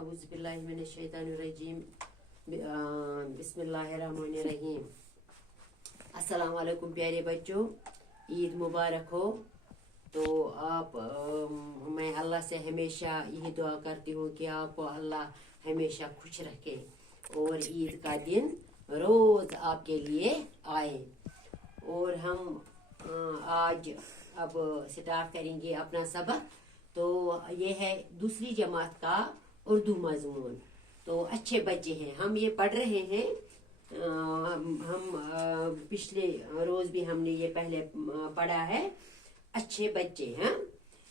औज़ुबिल्लाहिमिनश्शैतानिर्रजीम बिस्मिल्लाहिर्रहमानिर्रहीम। अस्सलाम वालेकुम प्यारे बच्चों, ईद मुबारक हो। तो आप मैं अल्लाह से हमेशा यही दुआ करती हूँ कि आपको अल्लाह हमेशा खुश रखे और ईद का दिन रोज़ आपके लिए आए। और हम आज अब स्टार्ट करेंगे अपना सबक। तो ये है दूसरी जमात का उर्दू मजमून। तो अच्छे बच्चे हैं, हम ये पढ़ रहे हैं। हम पिछले रोज भी हमने ये पहले पढ़ा है। अच्छे बच्चे हैं।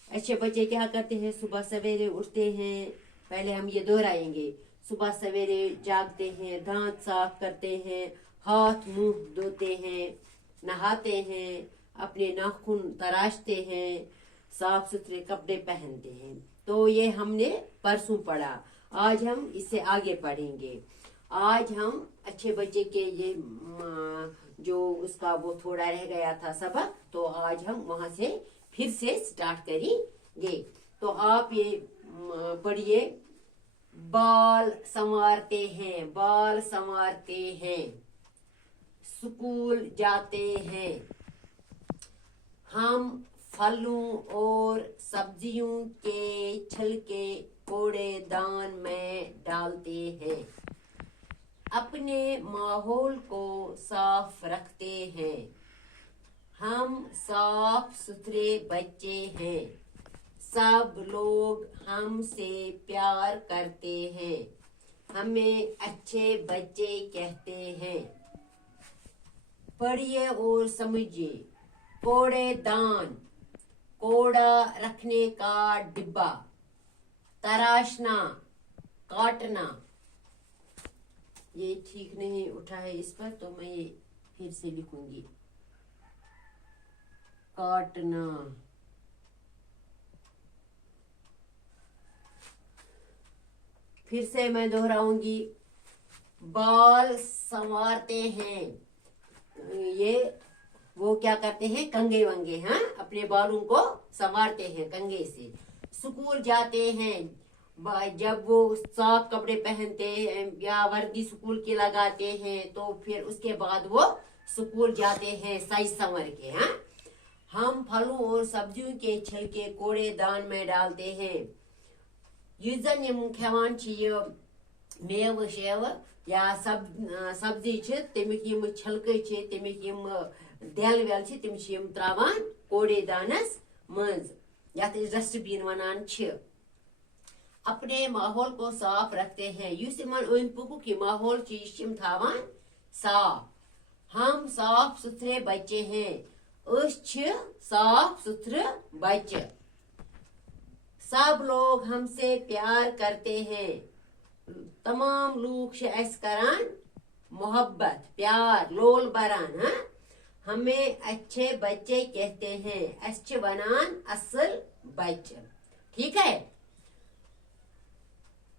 अच्छे बच्चे क्या करते हैं? सुबह सवेरे उठते हैं। पहले हम ये दोहराएंगे। सुबह सवेरे जागते हैं, दांत साफ करते हैं, हाथ मुंह धोते हैं, नहाते हैं, अपने नाखून तराशते हैं, साफ सुथरे कपड़े पहनते हैं। तो ये हमने परसों पढ़ा। आज हम इससे आगे पढ़ेंगे। आज हम अच्छे बच्चे के ये जो उसका वो थोड़ा रह गया था सबक, तो आज हम वहां से फिर से स्टार्ट करेंगे। तो आप ये पढ़िए। बाल संवारते हैं, बाल संवारते हैं, स्कूल जाते हैं, हम फलों और सब्जियों के छिलके कूड़ेदान में डालते हैं, अपने माहौल को साफ रखते हैं, हम साफ सुथरे बच्चे हैं, सब लोग हमसे प्यार करते हैं, हमें अच्छे बच्चे कहते हैं। पढ़िए और समझिए। कूड़ेदान, कूड़ा रखने का डिब्बा, तराशना, काटना। ये ठीक नहीं उठा है इस पर, तो मैं ये फिर से लिखूंगी। काटना, फिर से मैं दोहराऊंगी। बाल संवारते हैं, ये वो क्या करते हैं? कंघे वंगे, हाँ, अपने बालों को संवारते हैं कंघे से। स्कूल जाते हैं, जब वो साफ कपड़े पहनते हैं या वर्दी स्कूल की लगाते हैं, तो फिर उसके बाद वो स्कूल जाते हैं सज संवर के। हाँ, हम फलों और सब्जियों के छिलके कूड़ेदान में डालते हैं। युस जन यम खेवान छ ये मेव शेव या सब्जी छ, तमिक यम छिलके छ, तमिक यम देल वेल छ, तम छ यम त्रावान कूड़ेदानस मंज, यात डस्टबिन वनान छ। अपने माहौल को साफ रखते हैं। युस इमन ओंद पुकुक ये माहौल छ, यम थावान साफ। हम साफ सुथरे बच्चे हैं, अस छ साफ सुथरे बच्चे, सब लोग हमसे प्यार करते हैं, तमाम लोग छ अस करान मोहब्बत, प्यार, लोल बरान। हाँ, हमें अच्छे बच्चे कहते हैं, अस छ वनान असल बच्चे। ठीक है,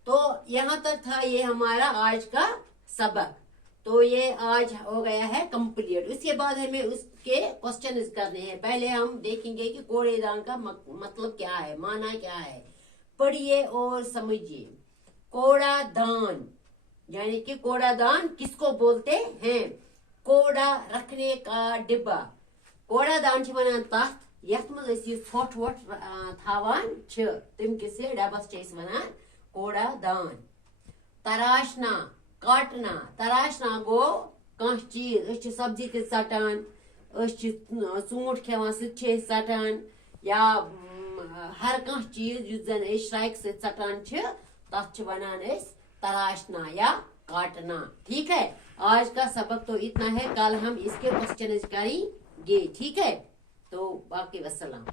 तो यहाँ तक था ये हमारा आज का सबक। तो ये आज हो गया है कंप्लीट। उसके बाद हमें उसके क्वेश्चन करने हैं। पहले हम देखेंगे कि कूड़ेदान का मतलब क्या है, माना क्या है। पढ़िए और समझिए। कूड़ादान यानी कि कूड़ादान किसको बोलते हैं? कूड़ा रखने का डिब्बा। कूड़ादान छ वनान तथ यथ मज अस यह छोट वोट थावान छ, तम किस डबस छ वनान कूड़ादान। तराशना, काटना। तराशना गो कह चीज, अस सब्जी ते सटान, ऊंट खेवान सटान, या हर कह चीज युस जन श्राइक से सटान छ, तथ वनान तराशना या काटना। ठीक है, आज का सबक तो इतना है। कल हम इसके क्वेश्चन करेंगे। ठीक है, तो बाकी वस्सलाम।